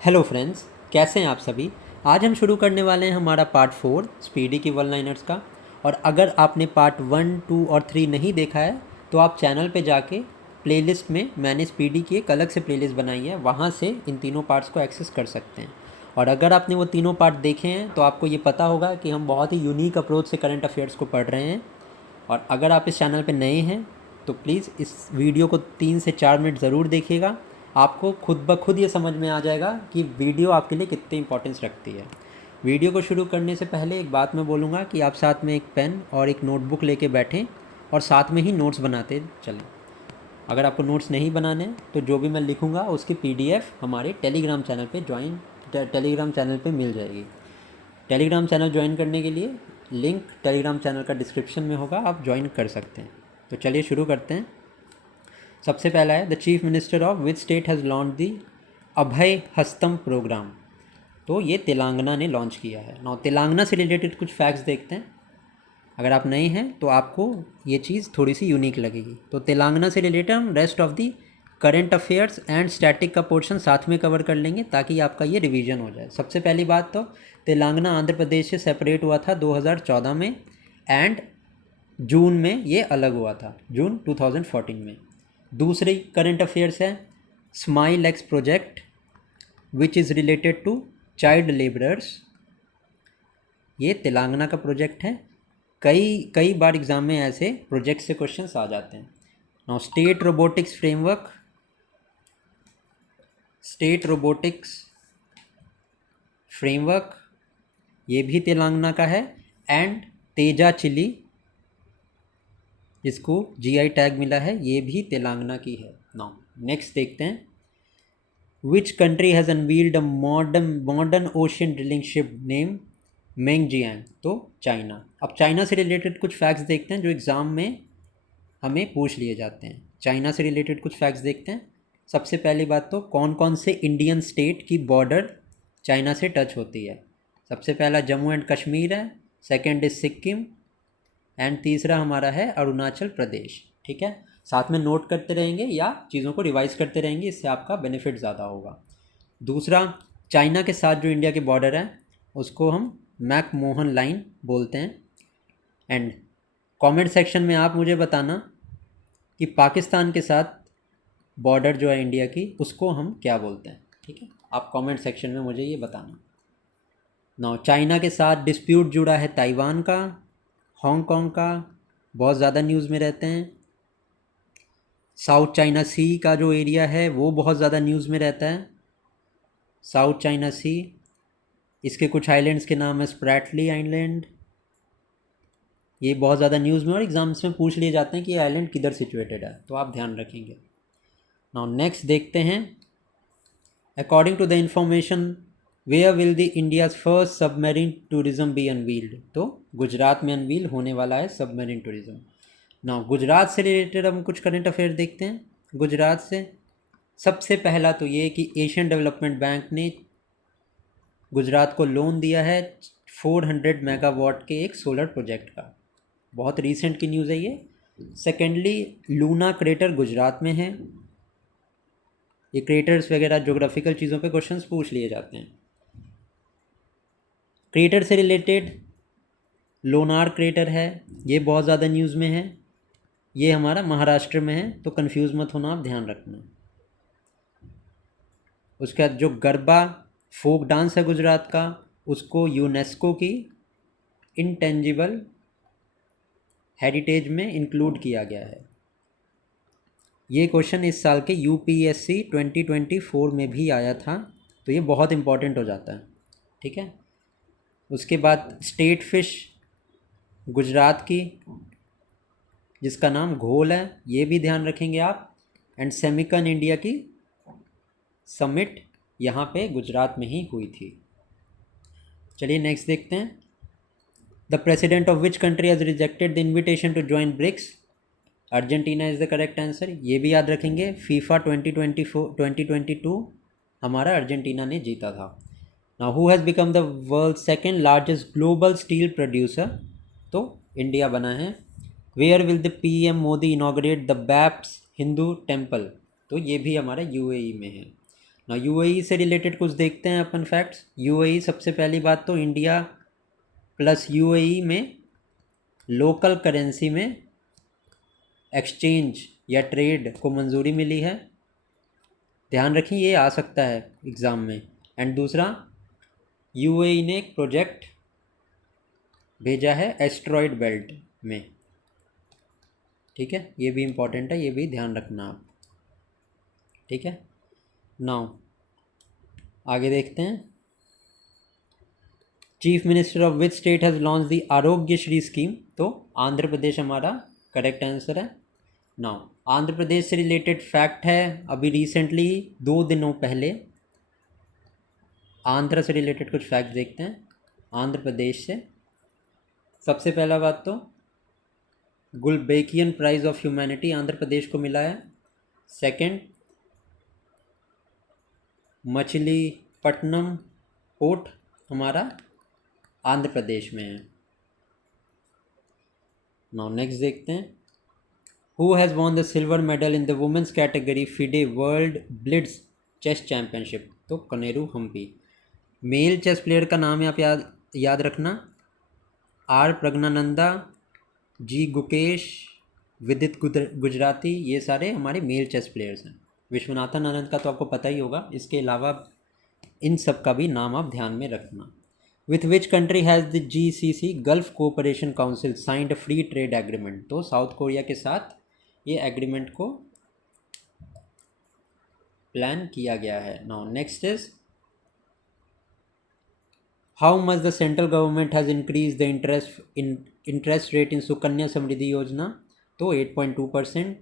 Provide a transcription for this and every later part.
Hello friends, कैसे हैं आप सभी। आज हम शुरू करने वाले हैं हमारा पार्ट 4 स्पीडी की वन लाइनर्स का। और अगर आपने पार्ट 1, 2 और 3 नहीं देखा है तो आप चैनल पे जाके प्लेलिस्ट में मैंने स्पीडी की एक अलग से प्लेलिस्ट बनाई है, वहाँ से इन तीनों पार्ट्स को एक्सेस कर सकते हैं। और अगर आपने वो तीनों पार्ट देखे हैं तो आपको ये पता होगा कि हम बहुत ही यूनिक अप्रोच से करंट अफेयर्स को पढ़ रहे हैं। और अगर आप इस चैनल पे नए हैं तो प्लीज़ इस वीडियो को 3 से 4 मिनट ज़रूर देखिएगा। आपको खुद ब खुद ये समझ में आ जाएगा कि वीडियो आपके लिए कितनी इंपॉर्टेंस रखती है। वीडियो को शुरू करने से पहले एक बात मैं बोलूँगा कि आप साथ में एक पेन और एक नोटबुक लेके बैठें और साथ में ही नोट्स बनाते चलें। अगर आपको नोट्स नहीं बनाने हैं तो जो भी मैं लिखूँगा उसकी पीडीएफ हमारे टेलीग्राम चैनल पे मिल जाएगी। टेलीग्राम चैनल ज्वाइन करने के लिए लिंक टेलीग्राम चैनल का डिस्क्रिप्शन में होगा, आप ज्वाइन कर सकते हैं। तो चलिए शुरू करते हैं। सबसे पहला है the chief minister of which state has launch the Abhay Hastam program. तो ये तेलंगाना ने लॉन्च किया है। नौ तेलंगाना से रिलेटेड कुछ फैक्ट्स देखते हैं। अगर आप नए हैं तो आपको ये चीज़ थोड़ी सी यूनिक लगेगी। तो तेलंगाना से रिलेटेड हम rest of the current affairs and static का पोर्शन साथ में कवर कर लेंगे ताकि आपका ये रिवीजन हो जाए। सबसे पहली बात तो तेलंगाना आंध्र प्रदेश से सेपरेट हुआ था 2014 में, एंड जून में ये अलग हुआ था, जून 2014 में। दूसरी करंट अफेयर्स है smile X project which is related to child labourers. ये तेलंगाना का प्रोजेक्ट है। कई कई बार एग्ज़ाम में ऐसे प्रोजेक्ट से क्वेश्चंस आ जाते हैं। नाउ स्टेट रोबोटिक्स फ्रेमवर्क ये भी तेलंगाना का है। एंड तेजा चिली जिसको जीआई टैग मिला है ये भी तेलंगाना की है। नाउ नेक्स्ट देखते हैं which country has unveiled a modern ocean drilling ship name Mengxiang. तो चाइना। अब चाइना से रिलेटेड कुछ फैक्ट्स देखते हैं जो एग्ज़ाम में हमें पूछ लिए जाते हैं। चाइना से रिलेटेड कुछ फैक्ट्स देखते हैं। सबसे पहली बात तो कौन कौन से इंडियन स्टेट की बॉर्डर चाइना से टच होती है। सबसे पहला जम्मू एंड कश्मीर है, सेकंड इज़ सिक्किम, एंड तीसरा हमारा है अरुणाचल प्रदेश। ठीक है, साथ में नोट करते रहेंगे या चीज़ों को रिवाइज करते रहेंगे, इससे आपका बेनिफिट ज़्यादा होगा। दूसरा, चाइना के साथ जो इंडिया के बॉर्डर है उसको हम मैकमोहन लाइन बोलते हैं। एंड कमेंट सेक्शन में आप मुझे बताना कि पाकिस्तान के साथ बॉर्डर जो है इंडिया की उसको हम क्या बोलते हैं। ठीक है, आप कमेंट सेक्शन में मुझे ये बताना। नाउ चाइना के साथ डिस्प्यूट जुड़ा है ताइवान का, हांगकांग का, बहुत ज़्यादा न्यूज़ में रहते हैं। साउथ चाइना सी का जो एरिया है वो बहुत ज़्यादा न्यूज़ में रहता है। साउथ चाइना सी, इसके कुछ आइलैंड्स के नाम है स्प्रैटली आइलैंड। ये बहुत ज़्यादा न्यूज़ में और एग्जाम्स में पूछ लिए जाते हैं कि ये आइलैंड किधर सिचुएटेड है, तो आप ध्यान रखेंगे। नाउ नेक्स्ट देखते हैं according to the information where will the India's first submarine tourism be unveiled. तो गुजरात में अनवील होने वाला है सबमरीन टूरिज्म। नाउ गुजरात से रिलेटेड हम कुछ करंट अफेयर देखते हैं। गुजरात से सबसे पहला तो ये कि एशियन डेवलपमेंट बैंक ने गुजरात को लोन दिया है 400 मेगावाट के एक सोलर प्रोजेक्ट का। बहुत रीसेंट की न्यूज़ है ये। सेकेंडली, लूना क्रेटर गुजरात में है। ये क्रेटर्स वगैरह जोग्राफिकल चीज़ों पे क्वेश्चंस पूछ लिए जाते हैं। क्रेटर से रिलेटेड लोनार क्रेटर है, ये बहुत ज़्यादा न्यूज़ में है। ये हमारा महाराष्ट्र में है, तो कंफ्यूज मत होना, आप ध्यान रखना। उसके बाद जो गरबा फोक डांस है गुजरात का, उसको यूनेस्को की इंटेंजिबल हेरिटेज में इंक्लूड किया गया है। ये क्वेश्चन इस साल के यूपीएससी 2024 में भी आया था, तो ये बहुत इंपॉर्टेंट हो जाता है। ठीक है, उसके बाद स्टेट फिश गुजरात की जिसका नाम घोल है, ये भी ध्यान रखेंगे आप। एंड सेमिकन इंडिया की समिट यहाँ पे गुजरात में ही हुई थी। चलिए नेक्स्ट देखते हैं the president of which country has rejected the invitation to join BRICS. Argentina is the correct answer, ये भी याद रखेंगे। फीफा 2022 हमारा अर्जेंटीना ने जीता था। Now who has become the world second largest global steel producer. तो इंडिया बना है। Where will the PM Modi inaugurate the BAPS Hindu temple. तो ये भी हमारे यूएई में है। ना यूएई से रिलेटेड कुछ देखते हैं अपन फैक्ट्स। यूएई, सबसे पहली बात तो इंडिया प्लस यूएई में लोकल करेंसी में एक्सचेंज या ट्रेड को मंजूरी मिली है, ध्यान रखिए ये आ सकता है एग्ज़ाम में। एंड दूसरा, यूएई ने एक प्रोजेक्ट भेजा है एस्ट्रॉयड बेल्ट में, ठीक है, ये भी इम्पॉर्टेंट है, ये भी ध्यान रखना आप, ठीक है। नाउ आगे देखते हैं। Chief minister of which state has launch the आरोग्य श्री स्कीम, तो आंध्र प्रदेश हमारा करेक्ट आंसर है। नाउ आंध्र प्रदेश से रिलेटेड फैक्ट है, अभी रिसेंटली 2 दिनों पहले आंध्र से रिलेटेड कुछ फैक्ट देखते हैं। आंध्र प्रदेश से सबसे पहला बात तो गुलबेकियन prize of humanity Andhra Pradesh को मिला है। सेकंड, मछलीपट्टनम पोर्ट हमारा आंध्र प्रदेश में है। नाउ नेक्स्ट देखते हैं। Who has won the silver medal in the women's category FIDE world blitz chess championship, तो Koneru Humpy. Male chess player का नाम है, आप याद रखना, आर प्रज्ञानंदा, जी गुकेश, विदित गुजराती, ये सारे हमारे मेल चेस प्लेयर्स हैं। विश्वनाथन आनंद का तो आपको पता ही होगा, इसके अलावा इन सब का भी नाम आप ध्यान में रखना। With which country has the GCC gulf cooperation council signed a free trade agreement, तो साउथ कोरिया के साथ ये एग्रीमेंट को प्लान किया गया है। Now next is, how much the central government has increase the interest rate in Sukanya Samriddhi Yojana, तो 8.2%।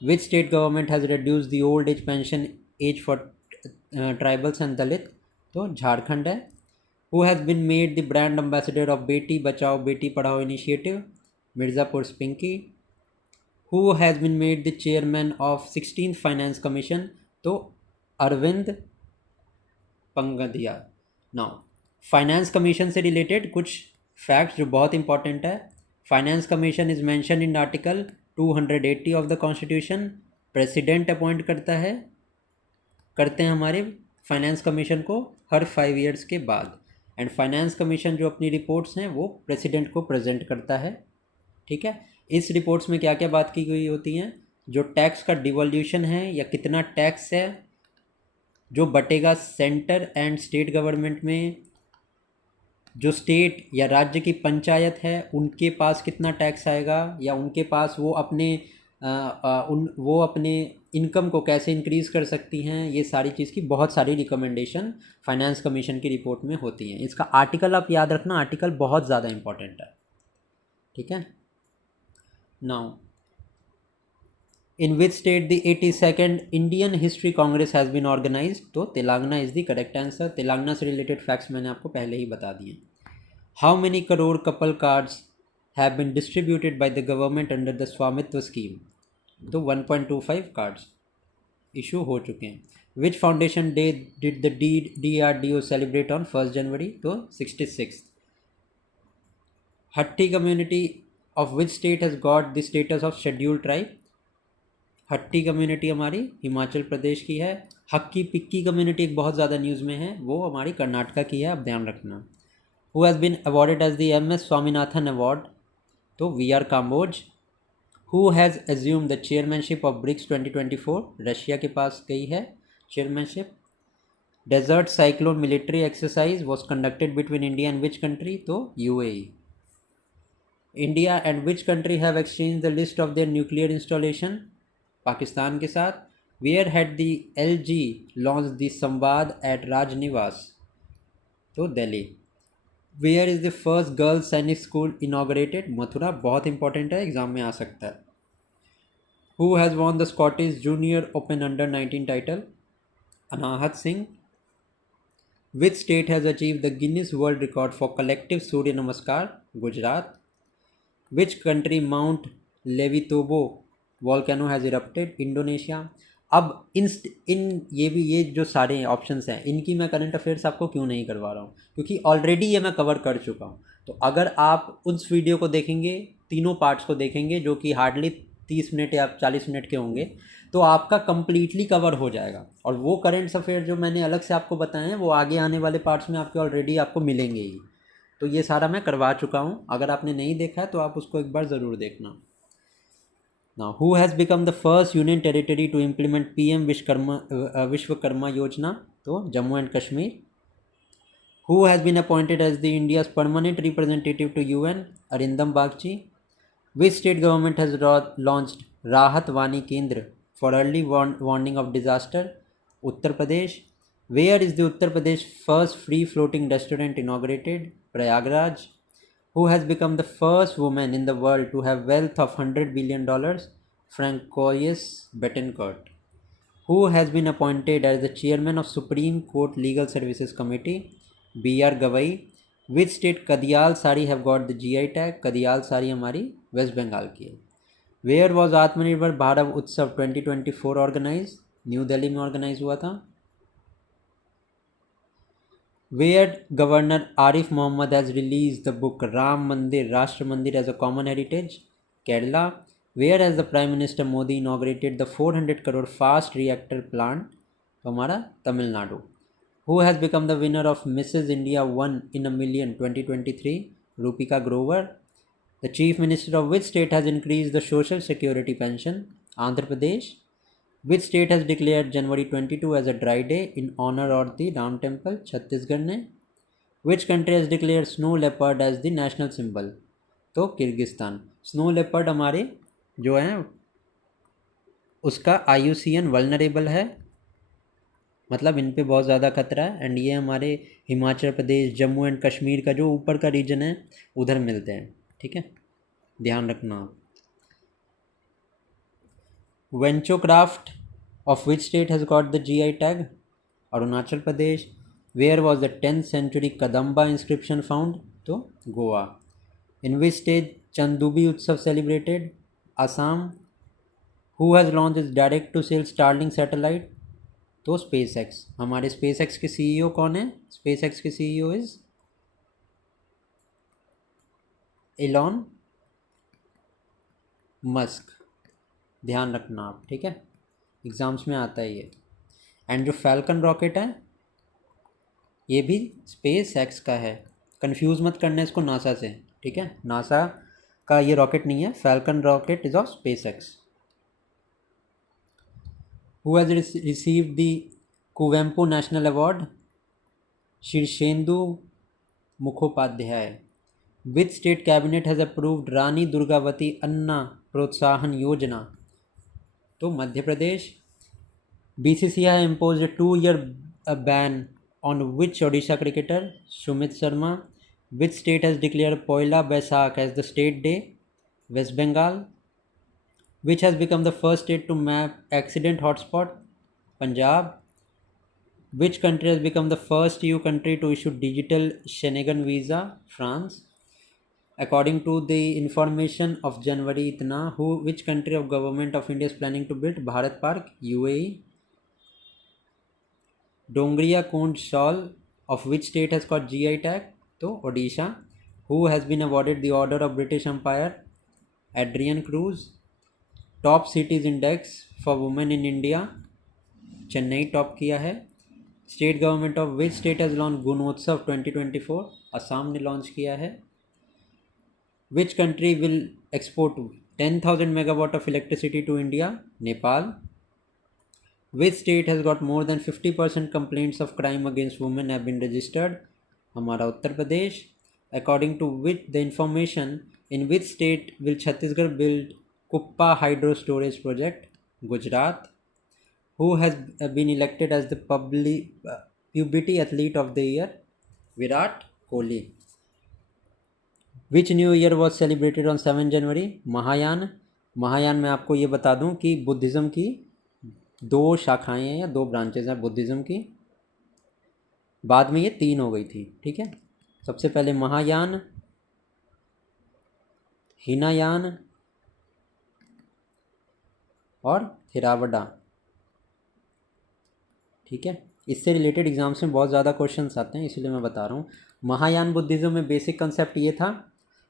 Which state government has reduce the old age pension age for tribals and Dalit, तो झारखंड है। Who has been made the brand ambassador of Beti Bachao Beti Padhao initiative, Mirzapur Spinky. Who has been made the chairman of 16th finance commission, तो Arvind Panagariya. Now finance commission से related कुछ facts जो बहुत important है। Finance commission is mention in article 280 of the constitution. President appoint करते हैं हमारे finance commission को हर 5 ईयर्स के बाद। एंड फाइनेंस कमीशन जो अपनी रिपोर्ट्स हैं वो प्रेसिडेंट को प्रेजेंट करता है, ठीक है। इस रिपोर्ट्स में क्या क्या बात की गई होती हैं, जो टैक्स का डिवोल्यूशन है या कितना टैक्स है जो बटेगा सेंटर एंड स्टेट गवर्नमेंट में, जो स्टेट या राज्य की पंचायत है उनके पास कितना टैक्स आएगा, या उनके पास वो अपने इनकम को कैसे इंक्रीज़ कर सकती हैं, ये सारी चीज़ की बहुत सारी रिकमेंडेशन फाइनेंस कमीशन की रिपोर्ट में होती हैं। इसका आर्टिकल आप याद रखना, आर्टिकल बहुत ज़्यादा इंपॉर्टेंट है, ठीक है। Now in which state the 82nd Indian history congress has been organised, तो Telangana is the correct answer. Telangana से रिलेटेड फैक्ट्स मैंने आपको पहले ही बता दिए। How many crore couple cards have been distributed by the government under the Svamitva scheme, तो 1.25 cards issue हो चुके हैं। Which foundation day did the DRDO celebrate on 1 January, तो 66th। Hatti community of which state has got the status of scheduled tribe, हट्टी community हमारी हिमाचल प्रदेश की है। हक्की पिक्की community एक बहुत ज़्यादा न्यूज़ में है, वो हमारी कर्नाटका की है, आप ध्यान रखना। Who has been awarded as the MS Swaminathan award, तो VR Kamboj. Who has assume the chairmanship of BRICS 2024, Russia के पास गई है chairmanship. Desert cyclone military exercise was conducted between India and which country, तो UAE। India and which country have exchange the list of their nuclear installation, Pakistan के साथ। Where had the LG launch the Samvad at Rajniwas, तो Delhi. Where is the first girls Sainik school inaugurated, Mathura, बहुत important है, exam में आ सकता है। Who has won the Scottish junior open under 19 title, Anahat Singh. Which state has achieve the Guinness world record for collective Surya Namaskar, Gujarat. Which country mount Lewotobi volcano has erupted, Indonesia. अब ये जो सारे ऑप्शंस हैं इनकी मैं करंट अफेयर्स आपको क्यों नहीं करवा रहा हूँ, क्योंकि ऑलरेडी ये मैं कवर कर चुका हूँ। तो अगर आप उस वीडियो को देखेंगे, तीनों पार्ट्स को देखेंगे जो कि हार्डली 30 मिनट या 40 मिनट के होंगे, तो आपका कंप्लीटली कवर हो जाएगा। और वो करेंट्स अफेयर जो मैंने अलग से आपको बताए हैं वो आगे आने वाले पार्ट्स में आपके ऑलरेडी आपको मिलेंगे ही। तो ये सारा मैं करवा चुका हूँ, अगर आपने नहीं देखा है तो आप उसको एक बार ज़रूर देखना। Now, who has become the first union territory to implement PM Vishwakarma Yojana? तो Jammu and Kashmir. Who has been appointed as the India's permanent representative to UN? Arindam Bagchi. Which state government has launched Rahat Vani Kendra for early warning of disaster? Uttar Pradesh. Where is the Uttar Pradesh first free floating restaurant inaugurated? Prayagraj. Who has become the first woman in the world to have wealth of $100 billion? Francois Bettencourt. Who has been appointed as the chairman of Supreme Court Legal Services Committee? B.R. Gavai. Which state Kadiyal Sari have got the GI tag? Kadiyal Sari हमारी waste Bengal की है। Where was आत्मनिर्भर भारत उत्सव 2024 organise? New Delhi में organise हुआ था। Where Governor Arif Mohammed has released the book Ram Mandir, Rashtra Mandir as a Common Heritage? Kerala. Where has the Prime Minister Modi inaugurated the 400 crore fast reactor plant? तो हमारा Tamil Nadu. Who has become the winner of Mrs. India 1 in a Million 2023? Rupika Grover. The Chief Minister of which state has increased the Social Security pension? Andhra Pradesh. Which state has declared January 22 as a dry day in honor of the Ram Temple? Chhattisgarh ने। Which country has declared snow leopard as the national symbol? तो Kyrgyzstan. Snow leopard हमारे जो हैं उसका IUCN vulnerable है, मतलब इन पे बहुत ज़्यादा खतरा है। एंड ये हमारे हिमाचल प्रदेश, जम्मू एंड कश्मीर का जो ऊपर का रीजन है उधर मिलते हैं, ठीक है, ध्यान रखना। वेंचोक्राफ्ट of which state has got the GI tag? Arunachal Pradesh. Where was the 10th century Kadamba inscription found? तो Goa. In which state Chandubi Utsav celebrated? Assam. Who has launched its direct to sale Starlink satellite? तो SpaceX। हमारे SpaceX के CEO कौन है? SpaceX के CEO is Elon Musk. ध्यान रखना आप, ठीक है, एग्ज़ाम्स में आता है ये। एंड जो फैल्कन रॉकेट है ये भी स्पेस एक्स का है, कंफ्यूज मत करना इसको नासा से, ठीक है, नासा का ये रॉकेट नहीं है, Falcon rocket is of SpaceX. Who has received the Kuvempu national award? Shirshendu Mukhopadhyay. Which state cabinet has approved Rani Durgavati Anna Protsahan Yojana? तो Madhya Pradesh. BCCI imposed a 2-year ban on which Odisha cricketer? Sumit Sharma. Which state has declared Poila Baisakh as the state day? West Bengal. Which has become the first state to map accident hotspot? Punjab. Which country has become the first EU country to issue digital Schengen visa? France. According to the information of January इतना, which country of government of India is planning to build Bharat Park? UAE. Dongria Kondh shawl of which state has got GI tag? तो Odisha. Who has been awarded the Order of British Empire? Adrian Cruz. Top cities index for women in India? Chennai top किया है। State government of which state has launch Gunotsav 2024? Assam ने launch किया है। Which country will export 10,000 megawatt of electricity to India? Nepal. Which state has got more than 50% complaints of crime against women have been registered? हमारा Uttar Pradesh. According to which the information, in which state will Chhattisgarh build Kuppa hydro storage project? Gujarat. Who has been elected as the puberty athlete of the year? Virat Kohli. Which new year was celebrated on 7 January? Mahayana. Mahayana में आपको ये बता दूं कि Buddhism की 2 शाखाएं हैं या 2 ब्रांचेज हैं बुद्धिज़्म की, बाद में ये 3 हो गई थी, ठीक है। सबसे पहले महायान, हीनायान और थिरावडा, ठीक है। इससे रिलेटेड एग्जाम्स में बहुत ज़्यादा क्वेश्चंस आते हैं, इसलिए मैं बता रहा हूँ। महायान बुद्धिज़्म में बेसिक कंसेप्ट ये था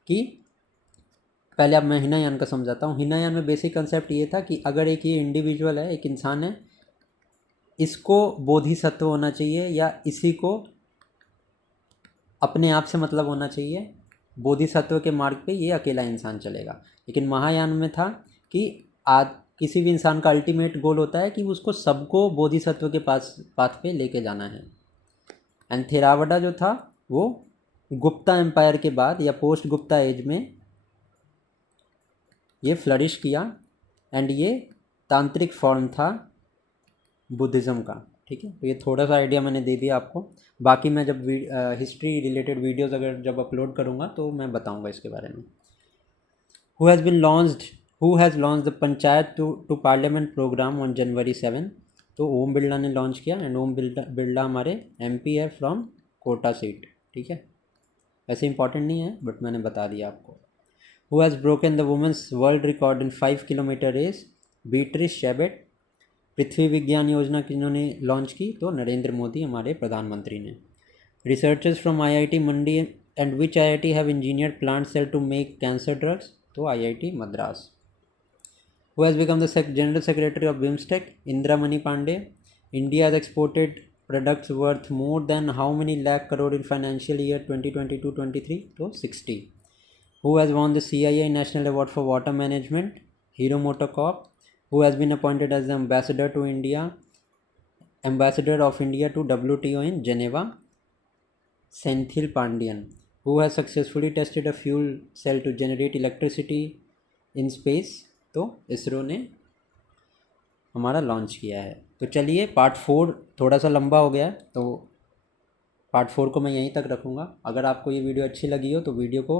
कि पहले अब मैं हीनायान का समझाता हूँ। हीनायान में बेसिक कंसेप्ट ये था कि अगर एक ये इंडिविजुअल है, एक इंसान है, इसको बोधिसत्व होना चाहिए या इसी को अपने आप से मतलब होना चाहिए, बोधिसत्व के मार्ग पे ये अकेला इंसान चलेगा। लेकिन महायान में था कि आज किसी भी इंसान का अल्टीमेट गोल होता है कि उसको सबको बोधिसत्व के पास पाथ पे लेके जाना है। एंड थेरावडा जो था वो गुप्ता एम्पायर के बाद या पोस्ट गुप्ता एज में ये फ्लरिश किया एंड ये तांत्रिक फॉर्म था बुद्धिज़्म का। ठीक है, तो ये थोड़ा सा आइडिया मैंने दे दिया आपको। बाकी मैं जब हिस्ट्री रिलेटेड वीडियोस अगर जब अपलोड करूँगा तो मैं बताऊँगा इसके बारे में। Who has launch the panchayat to parliament programme on January 7। तो ओम बिरला ने लॉन्च किया एंड ओम बिरला हमारे MP है फ्रॉम कोटा सीट। ठीक है, वैसे इंपॉर्टेंट नहीं है बट मैंने बता दिया आपको। Who has broken the women's world record in 5 kilometre race? Beatrice Chebet. Prithvi Vigyan Yojana किन्होंने launch की? तो नरेंद्र मोदी हमारे प्रधानमंत्री ने। Researchers from IIT Mandi and which IIT have engineered plant cell to make cancer drugs? तो IIT Madras. Who has become the general secretary of BIMSTEC? Indira Mani Pandey. India has exported products worth more than how many lakh crore in financial year 2022-23? तो 60। Who has won the CII National Award for Water Management? Hero MotoCorp. Who has been appointed as the ambassador of India to WTO in Geneva? Senthil Pandian. Who has successfully tested a fuel cell to generate electricity in space? तो इसरो ने हमारा launch किया है। तो चलिए part 4 थोड़ा सा लंबा हो गया तो पार्ट 4 को मैं यहीं तक रखूँगा। अगर आपको ये वीडियो अच्छी लगी हो तो वीडियो को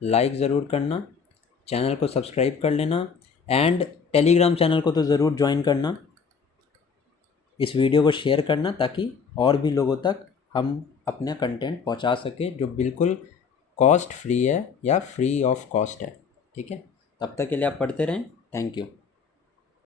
लाइक ज़रूर करना, चैनल को सब्सक्राइब कर लेना एंड टेलीग्राम चैनल को तो ज़रूर ज्वाइन करना। इस वीडियो को शेयर करना ताकि और भी लोगों तक हम अपना कंटेंट पहुंचा सकें जो बिल्कुल कॉस्ट फ्री है या फ्री ऑफ कॉस्ट है। ठीक है, तब तक के लिए आप पढ़ते रहें। Thank you.